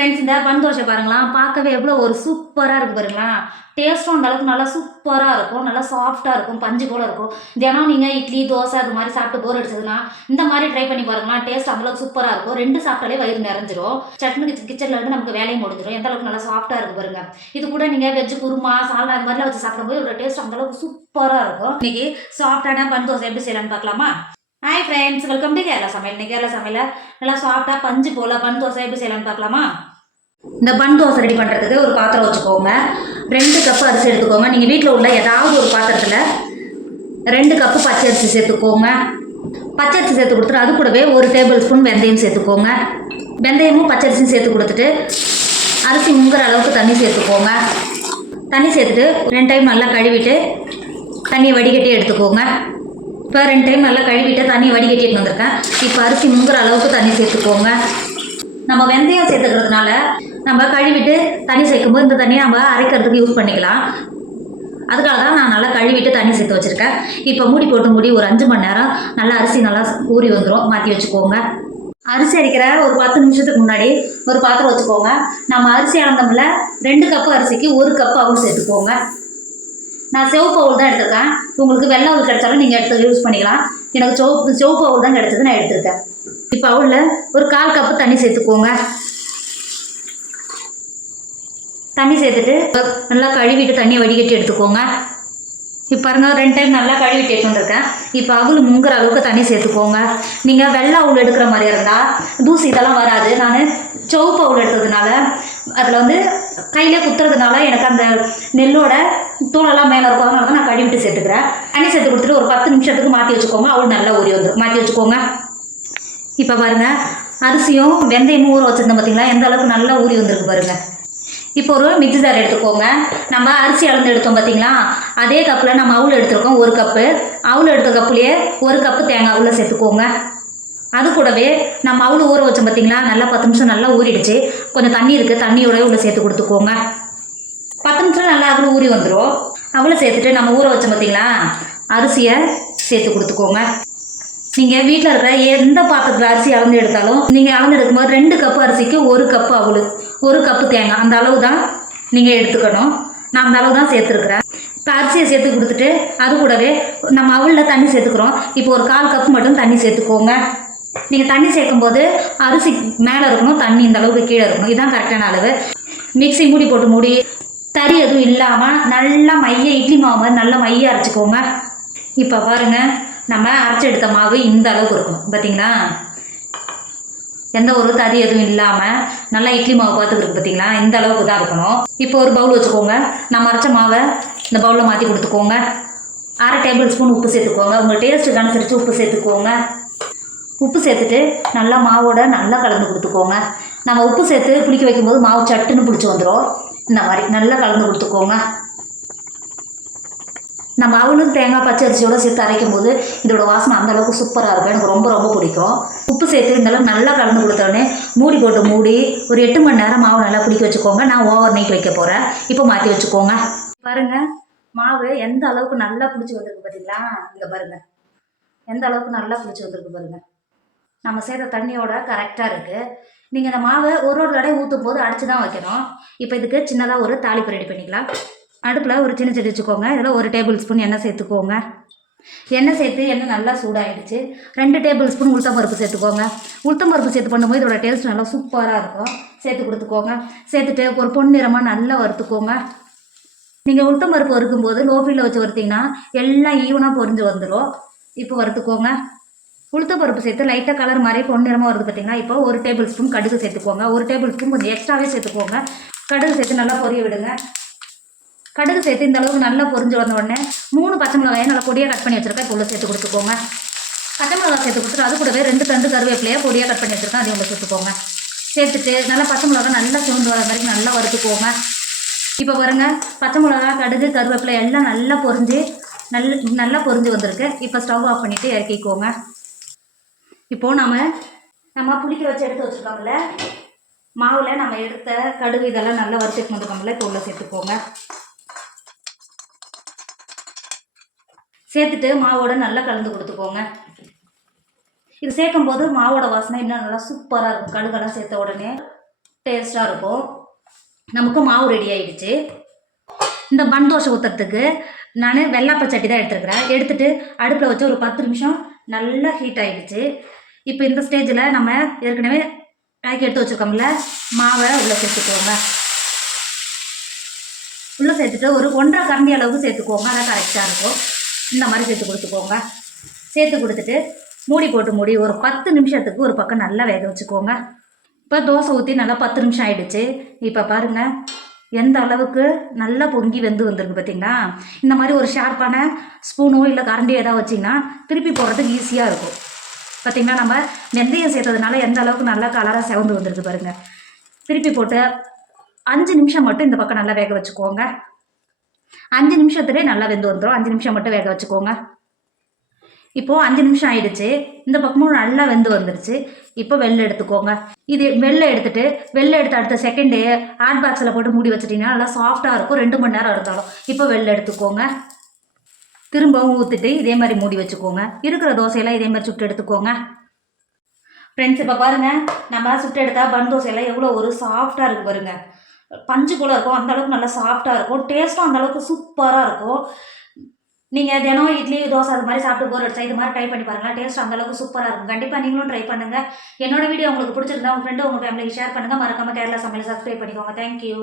Friends இந்த பன் தோசை பாருங்களா, பார்க்கவே எவ்வளோ ஒரு சூப்பராக இருக்குது பாருங்களா. டேஸ்ட்டும் அந்த அளவுக்கு நல்லா சூப்பராக இருக்கும், நல்லா சாஃப்டாக இருக்கும், பஞ்சு போல் இருக்கும். தினம் நீங்கள் இட்லி தோசை அது மாதிரி சாப்பிட்டு போர் அடிச்சதுன்னா இந்த மாதிரி ட்ரை பண்ணி பாருங்களா. டேஸ்ட் அந்தளவுக்கு சூப்பராக இருக்கும். 2 சாப்பிட்டாலே வயிறு நிறைஞ்சிரும். சட்னி கிச்சனில் இருந்து நமக்கு வேலையும் முடிஞ்சிடும். எந்த அளவுக்கு நல்லா சாஃப்டாக இருக்குது பாருங்க. இது கூட நீங்கள் வெஜ்ஜு குருமா சால்னா அது மாதிரிலாம் வச்சு சாப்பிடும்போது இதோட டேஸ்ட் அந்தளவுக்கு சூப்பராக இருக்கும். இன்னைக்கு சாஃப்டான பன் தோசை எப்படி செய்யலான்னு பார்க்கலாமா? Hi friends, welcome to Kerala சமையல். இன்னைக்கு கேரளா சமையல் நல்லா சாஃப்டாக பஞ்சு போல் பன் தோசை எப்படி செய்யலான்னு பார்க்கலாமா? இந்த பன் தோசை ரெடி பண்ணுறதுக்கு ஒரு பாத்திரம் வச்சுக்கோங்க. 2 கப்பு அரிசி எடுத்துக்கோங்க. நீங்கள் வீட்டில் உள்ள ஏதாவது ஒரு பாத்திரத்தில் 2 கப்பு பச்சை அரிசி சேர்த்துக்கோங்க. பச்சை அரிசி சேர்த்து கொடுத்துட்டு அது கூடவே 1 டேபிள் ஸ்பூன் வெந்தயம் சேர்த்துக்கோங்க. வெந்தயமும் பச்சரிசியும் சேர்த்து கொடுத்துட்டு அரிசி முங்குற அளவுக்கு தண்ணி சேர்த்துக்கோங்க. தண்ணி சேர்த்துட்டு 2 டைம் நல்லா கழுவிட்டு தண்ணியை வடிகட்டி எடுத்துக்கோங்க. இப்போ 2 டைம் நல்லா கழுவிட்டு தண்ணியை வடிகட்டி எடுத்து வந்திருக்கேன். இப்போ அரிசி முங்குற அளவுக்கு தண்ணி சேர்த்துக்கோங்க. நம்ம வெந்தயம் சேர்த்துக்கிறதுனால நம்ம கழுவிட்டு தண்ணி சேர்க்கும்போது இந்த தண்ணியை நம்ம அரைக்கிறதுக்கு யூஸ் பண்ணிக்கலாம். அதுக்காக தான் நான் நல்லா கழுவிட்டு தண்ணி சேர்த்து வச்சுருக்கேன். இப்போ மூடி போட்டு மூடி ஒரு 5 மணி நேரம் நல்லா அரிசி நல்லா ஊறி வந்துடும். மாற்றி வச்சுக்கோங்க. அரிசி அரைக்கிற ஒரு 10 நிமிஷத்துக்கு முன்னாடி ஒரு பாத்திரம் வச்சுக்கோங்க. நம்ம அரிசி அளந்தோம்ல 2 கப்பு அரிசிக்கு 1 கப்பு அவுள் சேர்த்துக்கோங்க. நான் சிவப்பு அவுள் தான் எடுத்திருக்கேன். உங்களுக்கு வெள்ளை அவுள் கிடைச்சாலும் நீங்கள் எடுத்து யூஸ் பண்ணிக்கலாம். எனக்கு சிவப்பு அவுள் தான் கிடைச்சது, நான் எடுத்திருக்கேன். இப்போ அவுளில் ஒரு 1/4 கப்பு தண்ணி சேர்த்துக்கோங்க. தண்ணி சேர்த்துட்டு நல்லா கழுவிட்டு தண்ணியை வடிகட்டி எடுத்துக்கோங்க. இப்போ பாருங்க 2 டைம் நல்லா கழுவிட்டு எடுத்து வந்திருக்கேன். இப்போ அவுள் முங்குற அளவுக்கு தண்ணி சேர்த்துக்கோங்க. நீங்கள் வெள்ளை அவுள் எடுக்கிற மாதிரி இருந்தால் தூசி இதெல்லாம் வராது. நான் சிவப்பு அவுள் எடுத்ததுனால அதில் கையிலே குத்துறதுனால எனக்கு அந்த நெல்லோட தூளெல்லாம் மேலே இருக்கும். அதனால தான் நான் கழுவிட்டு சேர்த்துக்கிறேன். தண்ணி சேர்த்து கொடுத்துட்டு ஒரு 10 நிமிஷத்துக்கு மாற்றி வச்சுக்கோங்க. அவுள் நல்லா ஊறி வந்துடும். மாற்றி வச்சுக்கோங்க. இப்போ பாருங்கள் அரிசியும் வெந்தயமும் ஊற வச்சுருந்தோம் பார்த்தீங்களா, எந்த அளவுக்கு நல்லா ஊறி வந்திருக்கு பாருங்கள். இப்போ ஒரு மிக்ஸி ஜார் எடுத்துக்கோங்க. நம்ம அரிசி அளந்து எடுத்தோம் பார்த்தீங்களா, அதே கப்பில் நம்ம அவுள் எடுத்துருக்கோம் 1 கப்பு. அவுள் எடுத்த கப்புலேயே 1 கப்பு தேங்காய் உள்ள சேர்த்துக்கோங்க. அது கூடவே நம்ம அவுள் ஊற வச்சோம் பார்த்தீங்களா, நல்லா 10 நிமிஷம் நல்லா ஊறிடுச்சு. கொஞ்சம் தண்ணி இருக்குது, தண்ணியோட உள்ள சேர்த்து கொடுத்துக்கோங்க. 10 நிமிஷம் நல்லா அவுள் ஊறி வந்துடும். அவுளை சேர்த்துட்டு நம்ம ஊற வச்சோம் பார்த்தீங்களா, அரிசியை சேர்த்து கொடுத்துக்கோங்க. நீங்கள் வீட்டில் இருக்கிற எந்த பாத்திரத்தில் அரிசி அளந்து எடுத்தாலும் நீங்கள் அளந்து எடுக்கும்போது 2 கப்பு அரிசிக்கு 1 கப்பு அவுள் 1 கப்பு தேங்காய் அந்த அளவு தான் நீங்கள் எடுத்துக்கணும். நான் அந்த அளவு தான் சேர்த்துருக்குறேன். இப்போ அரிசியை சேர்த்து கொடுத்துட்டு அது கூடவே நம்ம அவுளில் தண்ணி சேர்த்துக்கிறோம். இப்போ ஒரு 1/4 கப்பு மட்டும் தண்ணி சேர்த்துக்கோங்க. நீங்கள் தண்ணி சேர்க்கும்போது அரிசி மேலே இருக்கணும், தண்ணி இந்த அளவுக்கு கீழே இருக்கணும். இதுதான் கரெக்டான அளவு. மிக்ஸி மூடி போட்டு மூடி தறி எதுவும் இல்லாமல் நல்லா இட்லி மாவு மாதிரி நல்லா மைய அரைச்சிக்கோங்க. இப்போ பாருங்கள் நம்ம அரைச்சி எடுத்த மாவு இந்த அளவுக்கு இருக்கணும். பார்த்தீங்களா, எந்த ஒரு தறி எதுவும் இல்லாமல் நல்லா இட்லி மாவு பார்த்துக்கிருக்கு. பார்த்தீங்களா, இந்த அளவுக்கு தான் இருக்கணும். இப்போ ஒரு பவுல் வச்சுக்கோங்க. நம்ம அரைச்ச மாவை இந்த பவுலில் மாற்றி கொடுத்துக்கோங்க. 1/2 டேபிள் ஸ்பூன் உப்பு சேர்த்துக்கோங்க. உங்கள் டேஸ்ட்டுக்கு அனுசரித்து உப்பு சேர்த்துக்கோங்க. உப்பு சேர்த்துட்டு நல்லா மாவோட நல்லா கலந்து கொடுத்துக்கோங்க. நம்ம உப்பு சேர்த்து புளிக்க வைக்கும்போது மாவு சட்டுன்னு பிடிச்சி வந்துடும். இந்த மாதிரி நல்லா கலந்து கொடுத்துக்கோங்க. நம்ம அவுளும் தேங்காய் பச்சை அரிசியோடு சேர்த்து அரைக்கும் போது இதோட வாசனை அந்தளவுக்கு சூப்பராக இருக்கும். எனக்கு ரொம்ப ரொம்ப பிடிக்கும். உப்பு சேர்த்து இந்தளவு நல்லா கலந்து கொடுத்தோடனே மூடி போட்டு மூடி ஒரு 8 மணி நேரம் மாவு நல்லா பிடிக்க வச்சுக்கோங்க. நான் ஓவர் நைட் வைக்க போகிறேன். இப்போ மாற்றி வச்சுக்கோங்க. பாருங்கள் மாவு எந்த அளவுக்கு நல்லா பிடிச்சி வந்திருக்கு பார்த்தீங்களா. இங்கே பாருங்கள் எந்த அளவுக்கு நல்லா பிடிச்சி வந்திருக்கு பாருங்கள். நம்ம சேர்த்த தண்ணியோட கரெக்டாக இருக்குது. நீங்கள் இந்த மாவை ஒரு தடவை ஊற்றும் போது அடித்து தான் வைக்கணும். இப்போ இதுக்கு சின்னதாக ஒரு தாளிப்பு ரெடி பண்ணிக்கலாம். அடுப்பில் ஒரு சின்ன செடி வச்சுக்கோங்க. இதில் 1 டேபிள் ஸ்பூன் எண்ணெய் சேர்த்துக்கோங்க. எண்ணெய் சேர்த்து எண்ணெய் நல்லா சூடாகிடுச்சு. 2 டேபிள் ஸ்பூன் உளுத்தம் பருப்பு சேர்த்துக்கோங்க. உளுத்தம் பருப்பு சேர்த்து பண்ணும்போது இதோட டேஸ்ட் நல்லா சூப்பராக இருக்கும். சேர்த்து கொடுத்துக்கோங்க. சேர்த்துட்டு ஒரு பொன்னிறமாக நல்லா வறுத்துக்கோங்க. நீங்கள் உளுத்தம் பருப்பு வறுக்கும்போது லோ ஃப்ளேமில் வச்சு வறுத்திங்கன்னா எல்லாம் ஈவனாக பொரிஞ்சு வந்துடும். இப்போ வறுத்துக்கோங்க. உளுத்தம் பருப்பு சேர்த்து லைட்டாக கலர் மாதிரி பொன்னிறமாக வருது பார்த்தீங்கன்னா, இப்போ 1 டேபிள் ஸ்பூன் கடுகு சேர்த்துக்கோங்க. 1 டேபிள் ஸ்பூன் கொஞ்சம் எக்ஸ்ட்ராவே சேர்த்துக்கோங்க. கடுகு சேர்த்து நல்லா பொரிய விடுங்க. கடுகு சேர்த்து இந்த அளவுக்கு நல்லா பொரிஞ்சு வந்த உடனே 3 பச்சை மிளகாயை நல்லா பொடியாக கட் பண்ணி வச்சுருக்கேன். இப்போ உள்ள சேர்த்து கொடுத்துக்கோங்க. பச்சை மிளகாய் சேர்த்து கொடுத்துட்டு அது கூடவே 2 தண்டு கருவேப்பிலையாக பொடியாக கட் பண்ணி வச்சுருக்கேன். அதையும் உள்ள சேர்த்துக்கோங்க. சேர்த்துட்டு நல்லா பச்சை மிளகாய் நல்லா சுண்டு வர மாதிரி நல்லா வறுத்துக்கோங்க. இப்போ பாருங்க பச்சை மிளகாய் கடுகு கருவேப்பிலை எல்லாம் நல்லா பொரிஞ்சு வந்திருக்கு. இப்போ ஸ்டவ் ஆஃப் பண்ணிவிட்டு இறக்கிக்கோங்க. இப்போது நம்ம புளிக்க வச்சு எடுத்து வச்சுருக்கோம்ல மாவில் நம்ம எடுத்த கடுகு இதெல்லாம் நல்லா வறுத்துட்டு வந்துருக்கோம்ல, இப்போ உள்ள சேர்த்துக்கோங்க. சேர்த்துட்டு மாவோட நல்லா கலந்து கொடுத்துக்கோங்க. இது சேர்க்கும் போது மாவோட வாசனை இன்னும் நல்லா சூப்பராக இருக்கும். கடுகெல்லாம் சேர்த்த உடனே டேஸ்ட்டாக இருக்கும். நமக்கு மாவு ரெடி ஆயிடுச்சு. இந்த பன் தோசை ஊற்றுறதுக்கு நான் வெள்ளாப்ப சட்டி தான் எடுத்துருக்கிறேன். எடுத்துகிட்டு அடுப்பில் வச்சு ஒரு 10 நிமிஷம் நல்லா ஹீட் ஆகிடுச்சு. இப்போ இந்த ஸ்டேஜில் நம்ம ஏற்கனவே பேக்கி எடுத்து வச்சுருக்கோம்ல, மாவை உள்ளே சேர்த்துக்கோங்க. உள்ளே சேர்த்துட்டு ஒரு 1.5 கரண்டி அளவுக்கு சேர்த்துக்கோங்க. அதான் கரெக்டாக இருக்கும். இந்த மாதிரி சேர்த்து கொடுத்துக்கோங்க. சேர்த்து கொடுத்துட்டு மூடி போட்டு மூடி ஒரு 10 நிமிஷத்துக்கு ஒரு பக்கம் நல்லா வேக வச்சுக்கோங்க. இப்போ தோசை ஊற்றி நல்லா 10 நிமிஷம் ஆகிடுச்சு. இப்போ பாருங்கள் எந்த அளவுக்கு நல்லா பொங்கி வெந்து வந்திருக்கு பார்த்தீங்களா. இந்த மாதிரி ஒரு ஷார்ப்பான ஸ்பூனோ இல்லை கரண்டியோ ஏதாவது வச்சிங்கன்னா திருப்பி போடுறதுக்கு ஈஸியாக இருக்கும். பார்த்திங்கன்னா நம்ம வெந்தயம் சேர்த்ததுனால எந்த அளவுக்கு நல்லா கலராக செவந்து வந்திருக்கு பாருங்கள். திருப்பி போட்டு 5 நிமிஷம் மட்டும் இந்த பக்கம் நல்லா வேக வச்சுக்கோங்க. 5 நிமிஷத்துலேயே நல்லா வெந்து வந்துடும். 5 நிமிஷம் மட்டும் வேக வச்சுக்கோங்க. இப்போது 5 நிமிஷம் ஆயிடுச்சு. இந்த பக்கமும் நல்லா வெந்து வந்துடுச்சு. இப்போ வெள்ளை எடுத்துக்கோங்க. இது வெள்ளை எடுத்து அடுத்த செகண்டே ஹாட் பாக்ஸில் போட்டு மூடி வச்சிட்டிங்கன்னா நல்லா சாஃப்டாக இருக்கும். 2 மணி நேரம் எடுத்தாலும். இப்போ வெள்ளை எடுத்துக்கோங்க. திரும்பவும் ஊற்றிட்டு இதே மாதிரி மூடி வச்சுக்கோங்க. இருக்கிற தோசையெல்லாம் இதே மாதிரி சுட்டு எடுத்துக்கோங்க. ஃப்ரெண்ட்ஸ், இப்போ பாருங்கள் நம்ம சுட்டு எடுத்தால் பன் தோசையெல்லாம் எவ்வளோ ஒரு சாஃப்டாக இருக்குது பாருங்கள். பஞ்சு போல் இருக்கும். அந்தளவுக்கு நல்லா சாஃப்டாக இருக்கும். டேஸ்ட்டும் அந்தளவுக்கு சூப்பராக இருக்கும். நீங்கள் தினம் இட்லி தோசை அது மாதிரி சாப்பிட்டு போர் அடிச்சா இது மாதிரி ட்ரை பண்ணி பாருங்கள். டேஸ்ட் அந்தளவுக்கு சூப்பராக இருக்கும். கண்டிப்பாக நீங்களும் ட்ரை பண்ணுங்கள். என்னோட வீடியோ உங்களுக்கு பிடிச்சிருந்தா உங்கள் ஃப்ரெண்டு உங்கள் ஃபேமிலிக்கு ஷேர் பண்ணுங்கள். மறக்காமல் கேரளா சமையல் சப்ஸ்கிரைப் பண்ணிக்கோங்க. தேங்க்யூ.